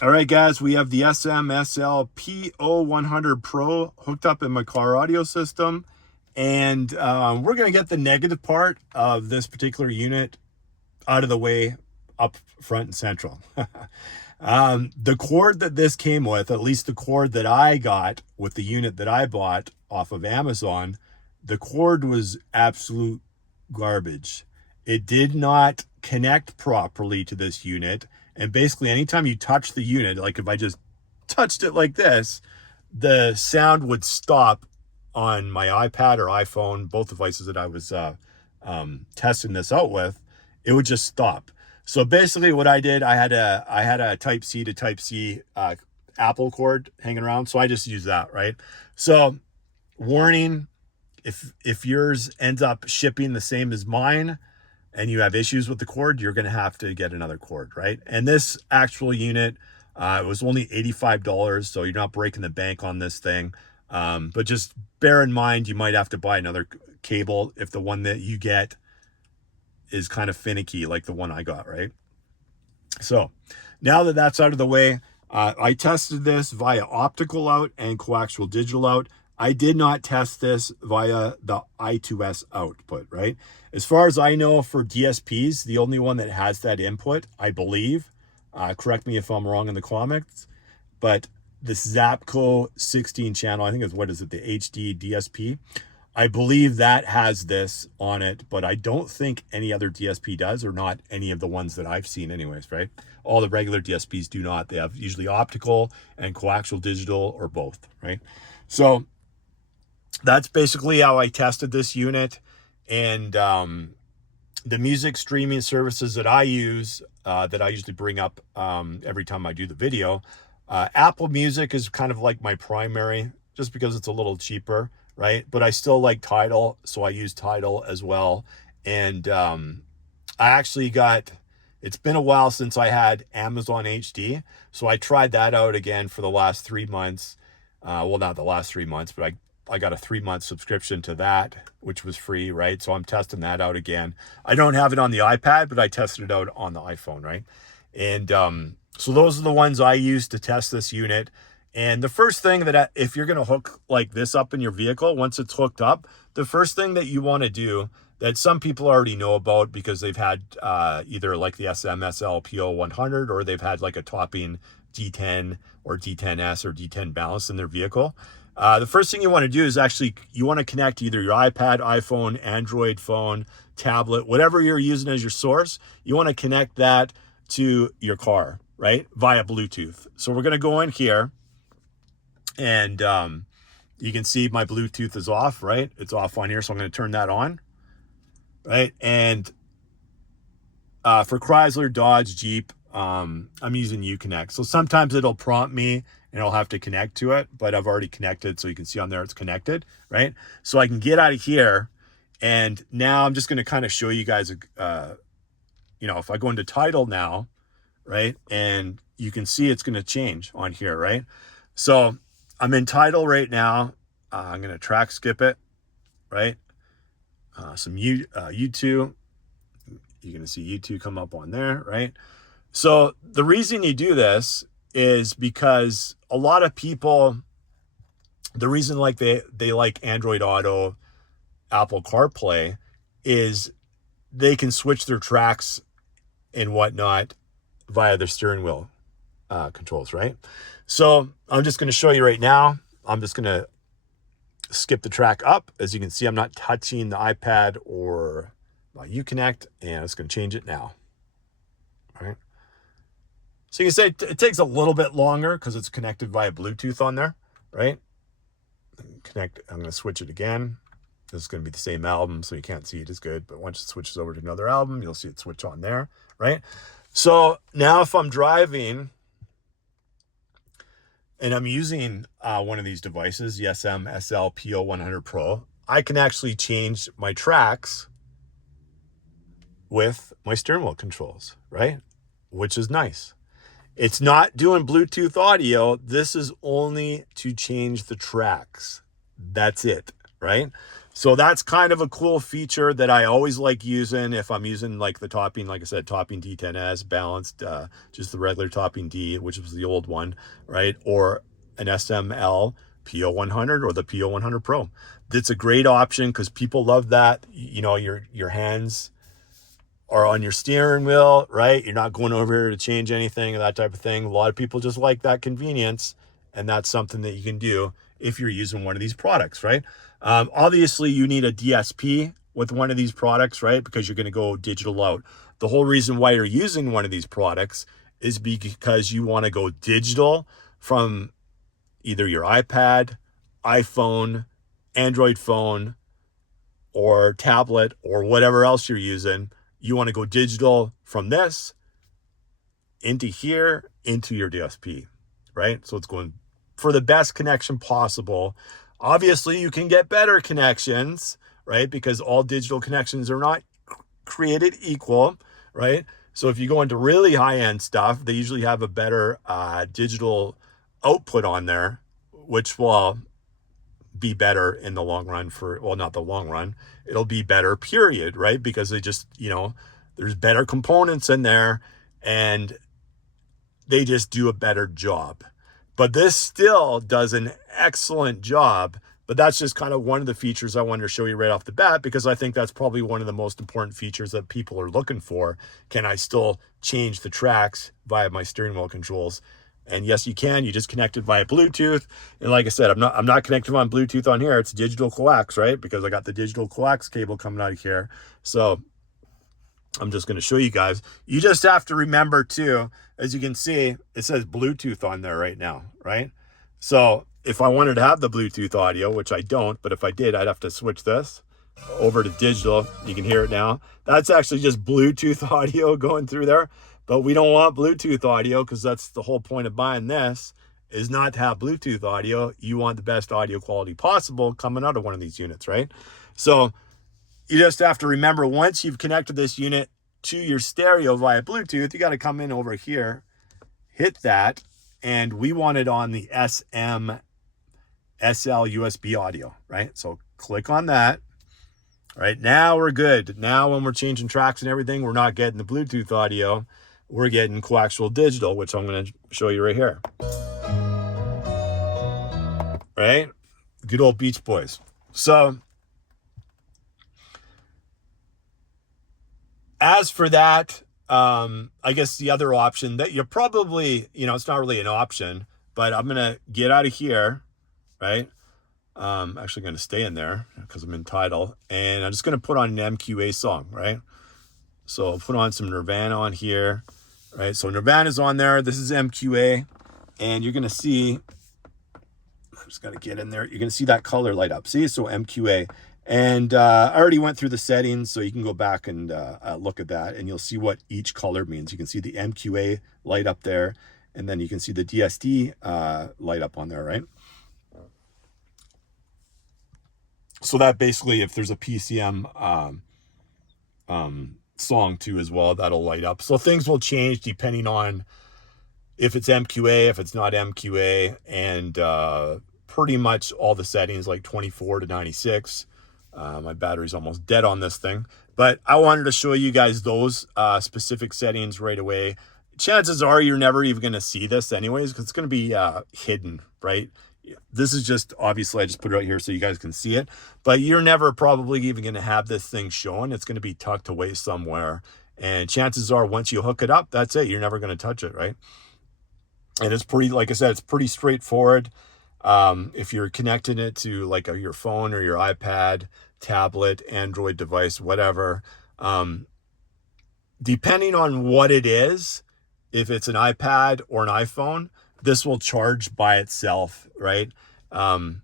All right, guys, we have the S.M.S.L PO100 Pro hooked up in my car audio system. And we're going to get the negative part of this particular unit out of the way up front and central. The cord that this came with, at least the cord that I got with the unit that I bought off of Amazon, the cord was absolute garbage. It did not connect properly to this unit. And basically, anytime you touch the unit, like if I just touched it like this, the sound would stop on my iPad or iPhone, both devices that I was testing this out with. It would just stop. So basically what I did, I had a type C to type C Apple cord hanging around. So I just used that, right? So warning, if yours ends up shipping the same as mine and you have issues with the cord, you're going to have to get another cord, right? And this actual unit, it was only $85, so you're not breaking the bank on this thing. But just bear in mind, you might have to buy another cable if the one that you get is kind of finicky like the one I got, right? So now that that's out of the way, I tested this via optical out and coaxial digital out. I did not test this via the I2S output, right? As far as I know, for DSPs, the only one that has that input, I believe, correct me if I'm wrong in the comments, but this Zapco 16 channel, I think it's, what is it, the HD DSP? I believe that has this on it, but I don't think any other DSP does, or not any of the ones that I've seen anyways, right? All the regular DSPs do not. They have usually optical and coaxial digital or both, right? So that's basically how I tested this unit. And the music streaming services that I use, that I usually bring up every time I do the video, Apple Music is kind of like my primary, just because it's a little cheaper, right? But I still like Tidal, so I use Tidal as well. And I actually got, it's been a while since I had Amazon HD, so I tried that out again for the last 3 months. Well, not the last 3 months, but I got a 3-month subscription to that, which was free, right? So I'm testing that out again. I don't have it on the iPad, but I tested it out on the iPhone, right? And so those are the ones I use to test this unit. And the first thing that, if you're going to hook like this up in your vehicle, once it's hooked up, the first thing that you want to do, that some people already know about because they've had either like the S.M.S.L PO100, or they've had like a topping D10 or D10S or D10 balance in their vehicle. The first thing you want to do is actually, you want to connect either your iPad, iPhone, Android phone, tablet, whatever you're using as your source. You want to connect that to your car, right? Via Bluetooth. So we're going to go in here, and you can see my Bluetooth is off, right? It's off on here. So I'm going to turn that on, right? And for Chrysler, Dodge, Jeep, I'm using Uconnect. So sometimes it'll prompt me and I'll have to connect to it, but I've already connected. So you can see on there it's connected, right? So I can get out of here. And now I'm just going to kind of show you guys, if I go into Tidal now, right? And you can see it's going to change on here, right? So I'm in Tidal right now. I'm going to track skip it, right? Some U2. You're going to see U2 come up on there, right? So the reason you do this is because a lot of people, the reason like they like Android Auto, Apple CarPlay, is they can switch their tracks and whatnot via their steering wheel controls, right? So I'm just going to show you right now. I'm just going to skip the track up. As you can see, I'm not touching the iPad or my Uconnect, and I'm just going to change it now. All right. So you can say it takes a little bit longer because it's connected via Bluetooth on there, right? I'm going to switch it again. This is going to be the same album, so you can't see it as good. But once it switches over to another album, you'll see it switch on there, right? So now if I'm driving and I'm using one of these devices, the S.M.S.L PO100 Pro, I can actually change my tracks with my steering wheel controls, right? Which is nice. It's not doing Bluetooth audio. This is only to change the tracks. That's it, right? So that's kind of a cool feature that I always like using if I'm using like the topping, like I said, topping D10S balanced, just the regular topping D, which was the old one, right? Or an S.M.L PO100 or the PO100 Pro. It's a great option because people love that. You know, your hands are on your steering wheel, right? You're not going over here to change anything or that type of thing. A lot of people just like that convenience, and that's something that you can do if you're using one of these products, right? Obviously, you need a DSP with one of these products, right? Because you're going to go digital out. The whole reason why you're using one of these products is because you want to go digital from either your iPad, iPhone, Android phone, or tablet, or whatever else you're using. You want to go digital from this into here, into your DSP, right? So it's going for the best connection possible. Obviously, you can get better connections, right? Because all digital connections are not created equal, right? So if you go into really high-end stuff, they usually have a better digital output on there, which will be better in the long run for, well, not the long run, it'll be better, period, right? Because they just, you know, there's better components in there and they just do a better job. But this still does an excellent job. But that's just kind of one of the features I wanted to show you right off the bat, because I think that's probably one of the most important features that people are looking for. Can I still change the tracks via my steering wheel controls? And yes, you can. You just connect it via Bluetooth. And like I said, I'm not connected on Bluetooth on here. It's digital coax, right? Because I got the digital coax cable coming out of here. So I'm just going to show you guys. You just have to remember too, as you can see, it says Bluetooth on there right now, right? So if I wanted to have the Bluetooth audio, which I don't, but if I did, I'd have to switch this over to digital. You can hear it now. That's actually just Bluetooth audio going through there. But we don't want Bluetooth audio because that's the whole point of buying this, is not to have Bluetooth audio. You want the best audio quality possible coming out of one of these units, right? So you just have to remember, once you've connected this unit to your stereo via Bluetooth, you got to come in over here, hit that, and we want it on the S.M.S.L USB audio, right? So click on that. Right now we're good. Now when we're changing tracks and everything, we're not getting the Bluetooth audio. We're getting coaxial digital, which I'm going to show you right here. Right? Good old Beach Boys. So as for that, I guess the other option that you're probably, you know, it's not really an option, but I'm going to get out of here, right? Actually going to stay in there because I'm in title, and I'm just going to put on an MQA song, right? So I'll put on some Nirvana on here, right? So Nirvana's on there. This is MQA, and you're going to see, I'm just going to get in there. You're going to see that color light up. See? So MQA. And I already went through the settings, so you can go back and look at that, and you'll see what each color means. You can see the MQA light up there, and then you can see the DSD light up on there, right? So that basically, if there's a PCM song too as well, that'll light up. So things will change depending on if it's MQA, if it's not MQA, and pretty much all the settings, like 24 to 96. My battery's almost dead on this thing, but I wanted to show you guys those specific settings right away. Chances are you're never even going to see this anyways, because it's going to be hidden, right? This is just, obviously I just put it right here so you guys can see it, but you're never probably even going to have this thing shown. It's going to be tucked away somewhere, and chances are once you hook it up, that's it. You're never going to touch it, right? And it's pretty, like I said, it's pretty straightforward. If you're connecting it to like your phone or your iPad, tablet, Android device, whatever, depending on what it is, if it's an iPad or an iPhone, this will charge by itself, right? Or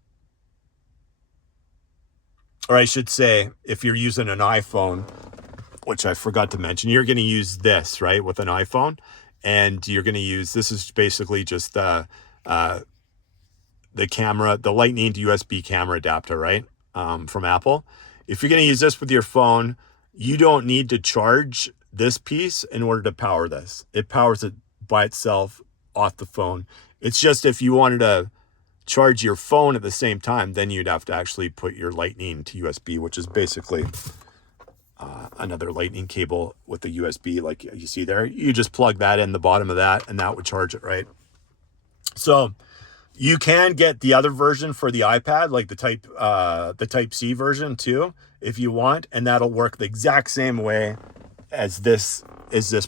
I should say, if you're using an iPhone, which I forgot to mention, you're going to use this, right, with an iPhone, and you're going to use, this is basically just the camera, the lightning to USB camera adapter, right, from Apple. If you're going to use this with your phone, you don't need to charge this piece in order to power this. It powers it by itself off the phone. It's just if you wanted to charge your phone at the same time, then you'd have to actually put your lightning to USB, which is basically another lightning cable with the USB like you see there. You just plug that in the bottom of that and that would charge it, right? So you can get the other version for the iPad, like the type C version too, if you want, and that'll work the exact same way as this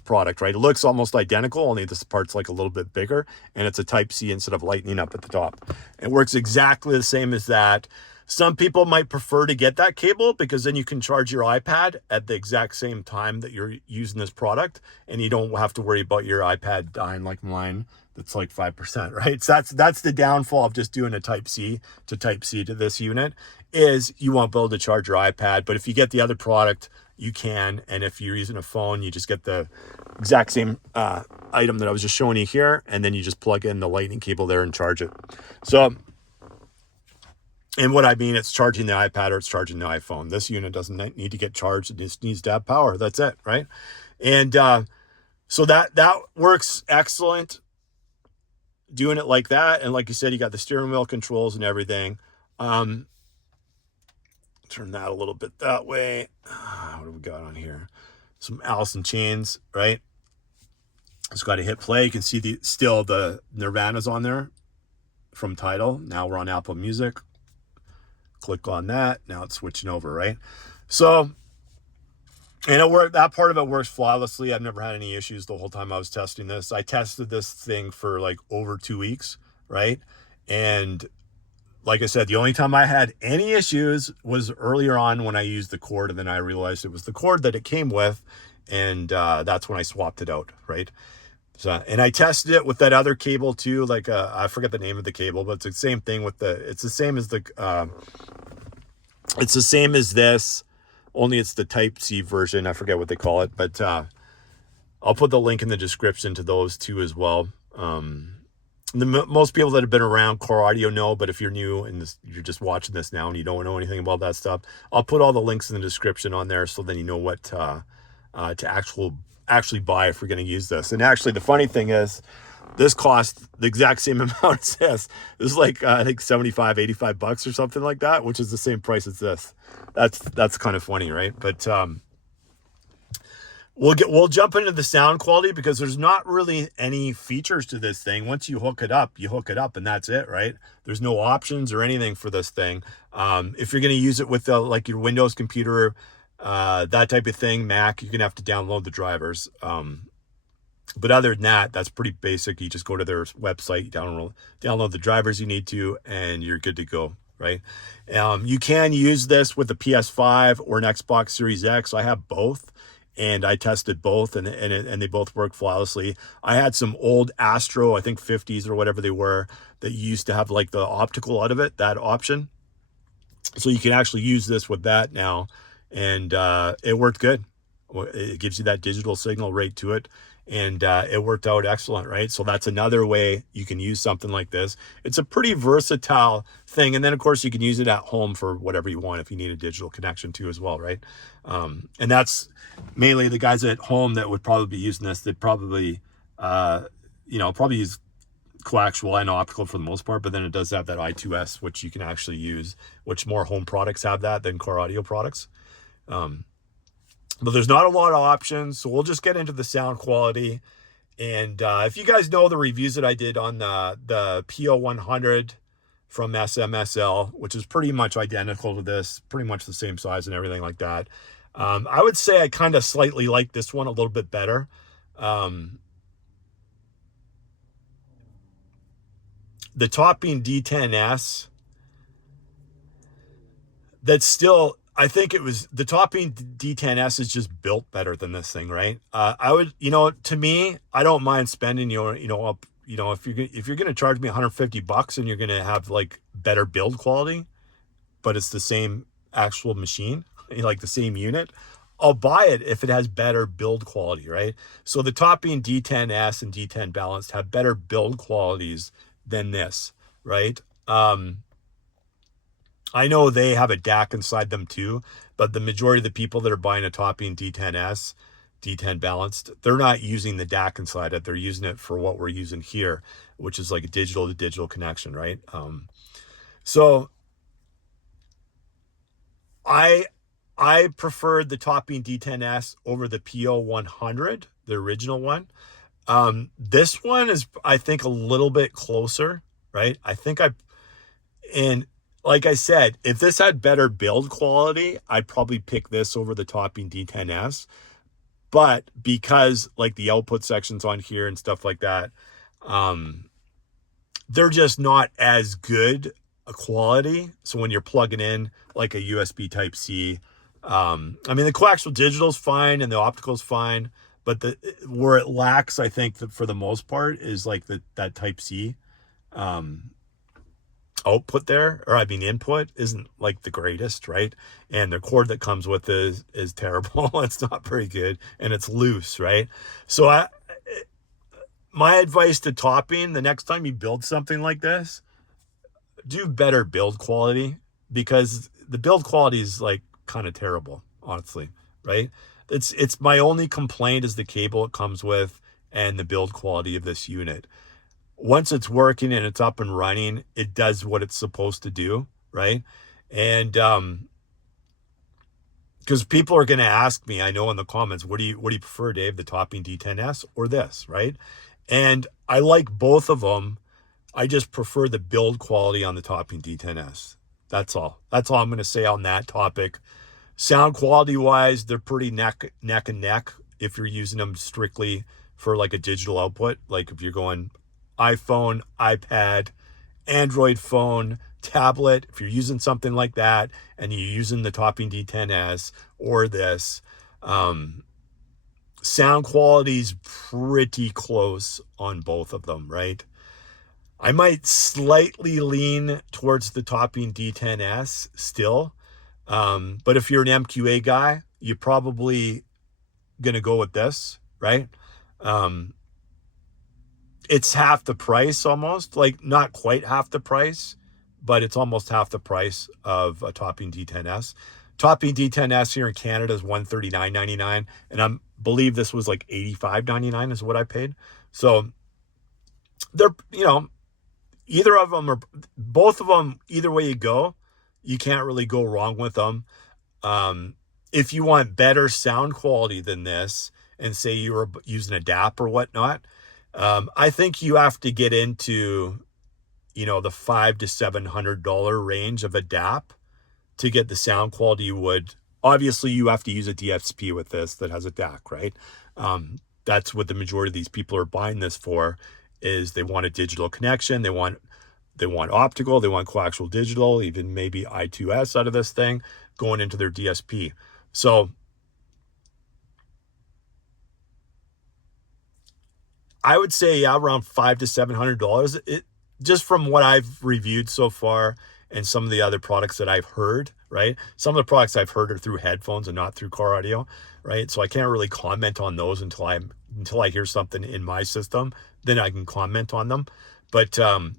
product, right? It looks almost identical, only this part's like a little bit bigger, and it's a type C instead of lightning up at the top. It works exactly the same as that. Some people might prefer to get that cable because then you can charge your iPad at the exact same time that you're using this product, and you don't have to worry about your iPad dying like mine. That's like 5%, right? So that's the downfall of just doing a type C to this unit, is you won't be able to charge your iPad. But if you get the other product, you can. And if you're using a phone, you just get the exact same item that I was just showing you here, and then you just plug in the lightning cable there and charge it. So, and what I mean, it's charging the iPad or it's charging the iPhone. This unit doesn't need to get charged. It just needs to have power. That's it, right? And so that works excellent, doing it like that. And like you said, you got the steering wheel controls and everything. Turn that a little bit that way. What do we got on here? Some Alice in Chains, right? Just got to hit play. You can see the Nirvana's on there from Tidal. Now we're on Apple Music. Click on that. Now it's switching over, right? So, and it worked. That part of it works flawlessly. I've never had any issues the whole time I was testing this. I tested this thing for like over 2 weeks, right? And like I said, the only time I had any issues was earlier on when I used the cord, and then I realized it was the cord that it came with, and that's when I swapped it out, right? So, and I tested it with that other cable too, like I forget the name of the cable, but it's the same thing with it's the same as it's the same as this, only it's the Type C version. I forget what they call it, but I'll put the link in the description to those two as well. Most people that have been around core audio know, but if you're new and you're just watching this now and you don't know anything about that stuff, I'll put all the links in the description on there, so then you know what to actually buy if we're going to use this. And actually, the funny thing is, this costs the exact same amount as this. This is like I think $75-$85 or something like that, which is the same price as this. That's kind of funny, right? But we'll jump into the sound quality, because there's not really any features to this thing. Once you hook it up, and that's it, right? There's no options or anything for this thing. If you're going to use it with like your Windows computer, that type of thing, Mac, you're going to have to download the drivers. But other than that, that's pretty basic. You just go to their website, download the drivers you need to, and you're good to go, right? You can use this with a PS5 or an Xbox Series X. I have both, and I tested both, and they both work flawlessly. I had some old Astro, I think 50s or whatever they were, that used to have like the optical out of it, that option. So you can actually use this with that now, and it worked good. It gives you that digital signal right to it, and it worked out excellent, right? So that's another way you can use something like this. It's a pretty versatile thing, and then of course you can use it at home for whatever you want if you need a digital connection too as well, right? And that's mainly the guys at home that would probably be using this. They'd probably probably use coaxial and optical for the most part, but then it does have that I2S, which you can actually use, which more home products have that than core audio products. But there's not a lot of options, so we'll just get into the sound quality. And if you guys know the reviews that I did on the PO100 from S.M.S.L, which is pretty much identical to this, pretty much the same size and everything like that, I would say I kind of slightly like this one a little bit better. The top being D10S, that's still, I think it was, the top being D10S is just built better than this thing, right? I would, to me, I don't mind spending if you're going to charge me $150 and you're going to have like better build quality, but it's the same actual machine, like the same unit, I'll buy it if it has better build quality, right? So the top being D10S and D10 balanced have better build qualities than this, right? I know they have a DAC inside them too, but the majority of the people that are buying a top being D10S, D10 balanced. They're not using the DAC inside it. They're using it for what we're using here, which is like a digital to digital connection, right? So I preferred the Topping D10S over the PO100, the original one. This one is, I think, a little bit closer, right? And like I said, if this had better build quality, I'd probably pick this over the Topping D10S. But because like the output sections on here and stuff like that, they're just not as good a quality. So when you're plugging in like a USB type C, I mean, the coaxial digital is fine and the optical is fine, but where it lacks, I think that for the most part is like that type C, output there, or I mean input isn't like the greatest, right? And the cord that comes with it is terrible. It's not very good and it's loose, right? So my advice to Topping, the next time you build something like this, do better build quality, because the build quality is like kind of terrible, honestly, right? It's my only complaint is the cable it comes with and the build quality of this unit. Once it's working and it's up and running, it does what it's supposed to do, right? And because people are going to ask me, I know in the comments, what do you prefer, Dave, the Topping D10S or this, right? And I like both of them. I just prefer the build quality on the Topping D10S. That's all I'm going to say on that topic. Sound quality wise, they're pretty neck and neck if you're using them strictly for like a digital output. Like if you're going iPhone, iPad, Android phone, tablet, if you're using something like that and you're using the Topping D10S or this, sound quality is pretty close on both of them, right? I might slightly lean towards the Topping D10S still. But if you're an MQA guy, you're probably going to go with this, right? It's half the price almost, like not quite half the price, but it's almost half the price of a Topping D10S. Topping D10S here in Canada is $139.99, and I believe this was like $85.99 is what I paid. So they're, either of them or both of them, either way you go, you can't really go wrong with them. If you want better sound quality than this, and say you were using a DAP or whatnot, I think you have to get into, the $500 to $700 range of a DAP to get the sound quality you would. Obviously, you have to use a DSP with this that has a DAC, right? That's what the majority of these people are buying this for, is they want a digital connection. They want optical, they want coaxial digital, even maybe I2S out of this thing going into their DSP. So I would say, around $500 to $700. It just from what I've reviewed so far and some of the other products that I've heard, right? Some of the products I've heard are through headphones and not through car audio, right? So I can't really comment on those until I hear something in my system, then I can comment on them. But and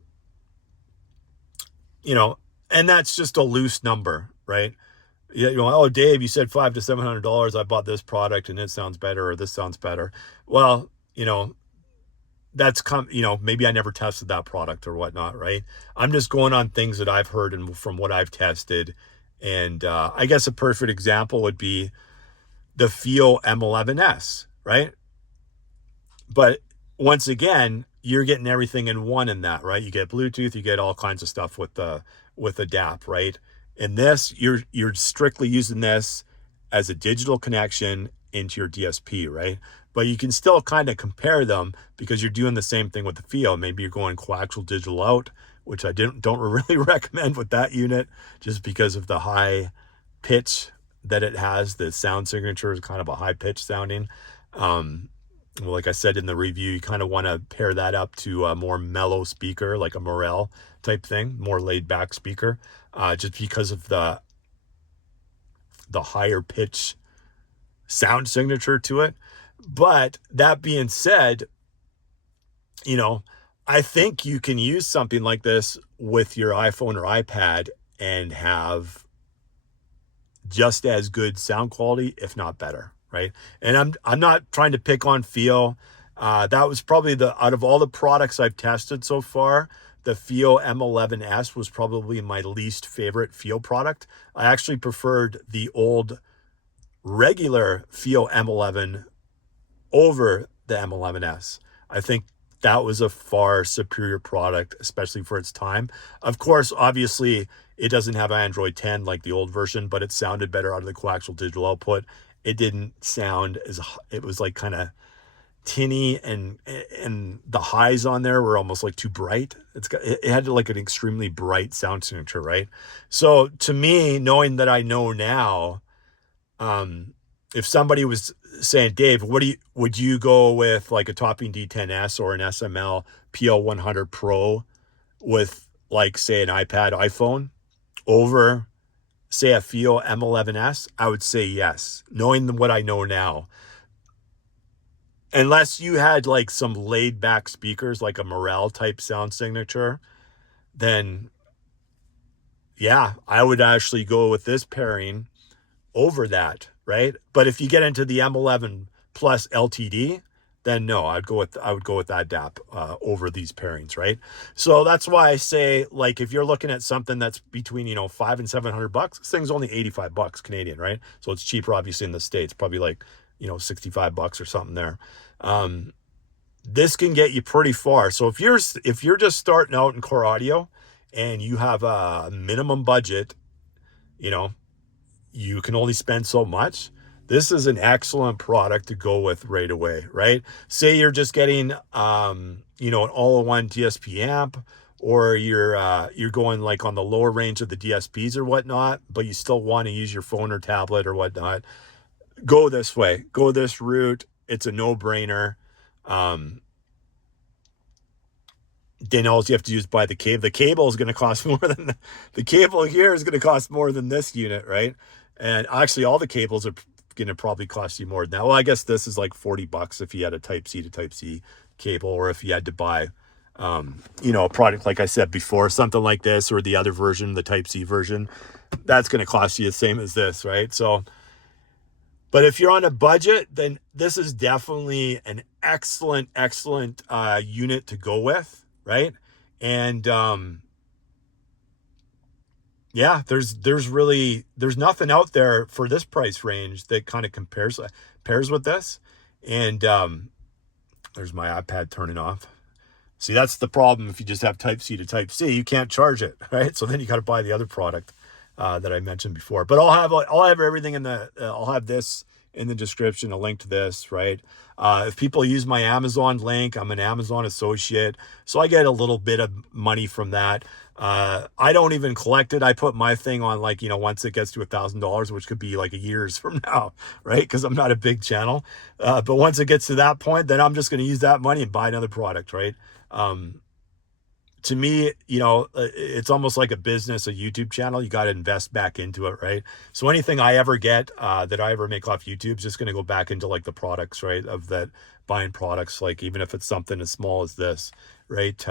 that's just a loose number, right? Oh, Dave, you said $500 to $700. I bought this product and it sounds better, or this sounds better. Well, that's maybe I never tested that product or whatnot, right? I'm just going on things that I've heard and from what I've tested. And I guess a perfect example would be the FEO M11S, right? But once again, you're getting everything in one in that, right? You get Bluetooth, you get all kinds of stuff with the DAP, right? In this, you're strictly using this as a digital connection into your DSP, right? But you can still kind of compare them because you're doing the same thing with the FEO. Maybe you're going coaxial digital out, which I don't really recommend with that unit, just because of the high pitch that it has. The sound signature is kind of a high pitch sounding. Well, like I said in the review, you kind of want to pair that up to a more mellow speaker, like a Morel type thing, more laid back speaker, just because of the higher pitch sound signature to it. But that being said, I think you can use something like this with your iPhone or iPad and have just as good sound quality, if not better, right? And I'm not trying to pick on feel. That was probably out of all the products I've tested so far, the Feel M11S was probably my least favorite Feel product. I actually preferred the old regular Feel M11 over the M11S. I think that was a far superior product, especially for its time. Of course, obviously, it doesn't have Android 10 like the old version, but it sounded better out of the coaxial digital output. It didn't sound as, it was like kind of tinny, and the highs on there were almost like too bright. It had like an extremely bright sound signature, right? So to me, knowing that I know now, if somebody was saying, Dave, would you go with like a Topping D10S or an S.M.S.L PO100 Pro with like say an iPhone over say a Feel M11S? I would say yes, knowing what I know now. Unless you had like some laid back speakers, like a Morel type sound signature, then yeah, I would actually go with this pairing over that, right? But if you get into the M11 plus LTD, then no, I would go with that DAP over these pairings, right? So that's why I say, like, if you're looking at something that's between, $500 and $700, this thing's only $85 Canadian, right? So it's cheaper, obviously, in the States, probably like, $65 or something there. This can get you pretty far. So if you're just starting out in core audio and you have a minimum budget, you can only spend so much. This is an excellent product to go with right away, right? Say you're just getting, an all-in-one DSP amp, or you're going like on the lower range of the DSPs or whatnot, but you still want to use your phone or tablet or whatnot. Go this way. Go this route. It's a no-brainer. Then all you have to do is buy the cable. The cable is going to cost more than the cable here is going to cost more than this unit, right? And actually, all the cables are going to probably cost you more than that. Well, I guess this is like $40 if you had a Type C to Type C cable, or if you had to buy, a product like I said before, something like this, or the other version, the Type C version. That's going to cost you the same as this, right? So, but if you're on a budget, then this is definitely an excellent unit to go with, right? And yeah, there's nothing out there for this price range that kind of pairs with this. And there's my iPad turning off. See, that's the problem. If you just have Type C to Type C, you can't charge it, right? So then you got to buy the other product that I mentioned before. But I'll have everything I'll have this in the description, a link to this, right? If people use my Amazon link, I'm an Amazon associate, so I get a little bit of money from that. I don't even collect it. I put my thing on like, once it gets to $1,000, which could be like a years from now, right? Because I'm not a big channel. But once it gets to that point, then I'm just going to use that money and buy another product, right? To me, it's almost like a business, a YouTube channel. You got to invest back into it, right? So anything I ever get that I ever make off YouTube is just going to go back into like the products, right? Of that, buying products, like even if it's something as small as this, right?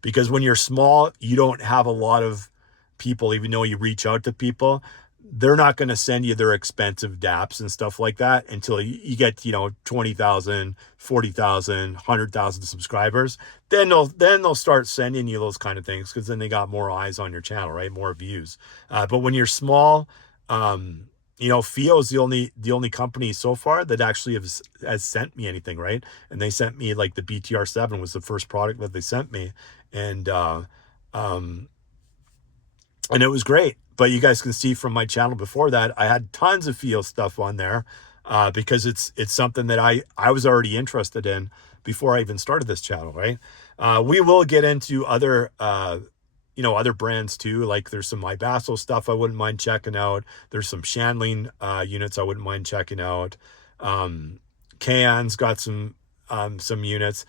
Because when you're small, you don't have a lot of people, even though you reach out to people, they're not going to send you their expensive DAPs and stuff like that until you get, 20,000, 40,000, 100,000 subscribers. Then they'll start sending you those kind of things, because then they got more eyes on your channel, right? More views. But when you're small, Fio is the only company so far that actually has sent me anything, right? And they sent me like the BTR7 was the first product that they sent me. And it was great. But you guys can see from my channel before that, I had tons of Fio stuff on there because it's something that I was already interested in before I even started this channel, right? We will get into other other brands too. Like there's some Ibasso stuff I wouldn't mind checking out. There's some Shanling units I wouldn't mind checking out. Can's got some units.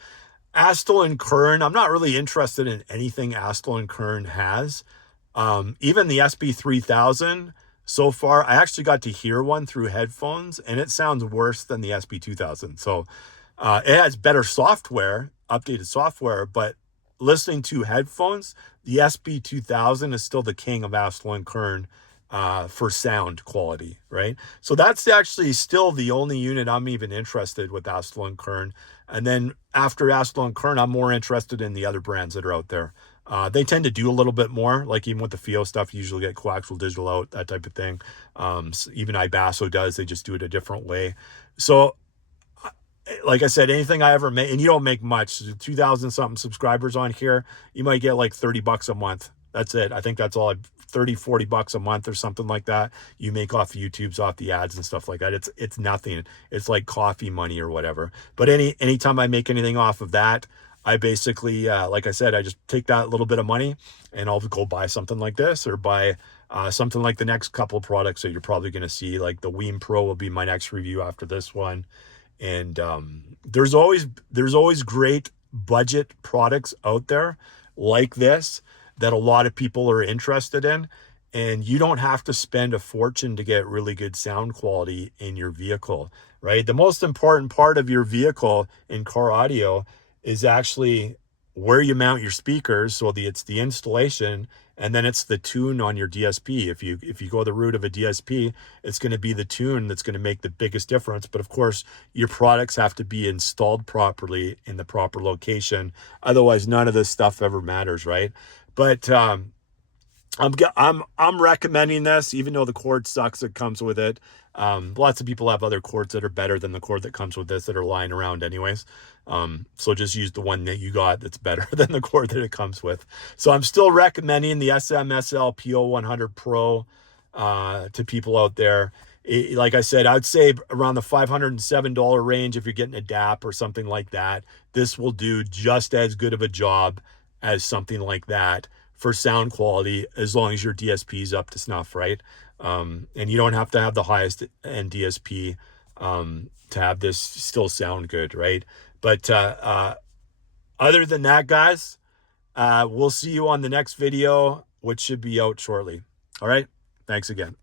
A.S.T.L and Kern, I'm not really interested in anything A.S.T.L and Kern has. Even the SB3000 so far, I actually got to hear one through headphones, and it sounds worse than the SB2000. So it has better software, updated software, but listening to headphones, the SB2000 is still the king of A.S.T.L and Kern for sound quality, right? So that's actually still the only unit I'm even interested with S.M.S.L and Kern. And then after S.M.S.L and Kern, I'm more interested in the other brands that are out there. They tend to do a little bit more, like even with the FIO stuff, you usually get coaxial digital out, that type of thing. So even Ibasso does, they just do it a different way. So like I said, anything I ever make, and you don't make much, 2,000 something subscribers on here, you might get like 30 bucks a month. That's it. I think that's all, 30, 40 bucks a month or something like that. You make off YouTube's, off the ads and stuff like that. It's nothing. It's like coffee money or whatever. But anytime I make anything off of that, I basically, like I said, I just take that little bit of money and I'll go buy something like this, or buy something like the next couple of products that you're probably going to see. Like the Weem Pro will be my next review after this one. And there's always great budget products out there like this that a lot of people are interested in, and you don't have to spend a fortune to get really good sound quality in your vehicle, right? The most important part of your vehicle in car audio is actually where you mount your speakers. So it's the installation, and then it's the tune on your DSP. If you go the route of a DSP, it's going to be the tune that's going to make the biggest difference. But of course, your products have to be installed properly in the proper location. Otherwise, none of this stuff ever matters, right? But I'm recommending this, even though the cord sucks that comes with it. Lots of people have other cords that are better than the cord that comes with this that are lying around anyways. So just use the one that you got that's better than the cord that it comes with. So I'm still recommending the S.M.S.L PO100 Pro to people out there. Like I said, I'd say around the $507 range if you're getting a DAP or something like that. This will do just as good of a job as something like that for sound quality, as long as your DSP is up to snuff, right? And you don't have to have the highest end DSP to have this still sound good, right? But other than that, guys, we'll see you on the next video, which should be out shortly. All right, thanks again.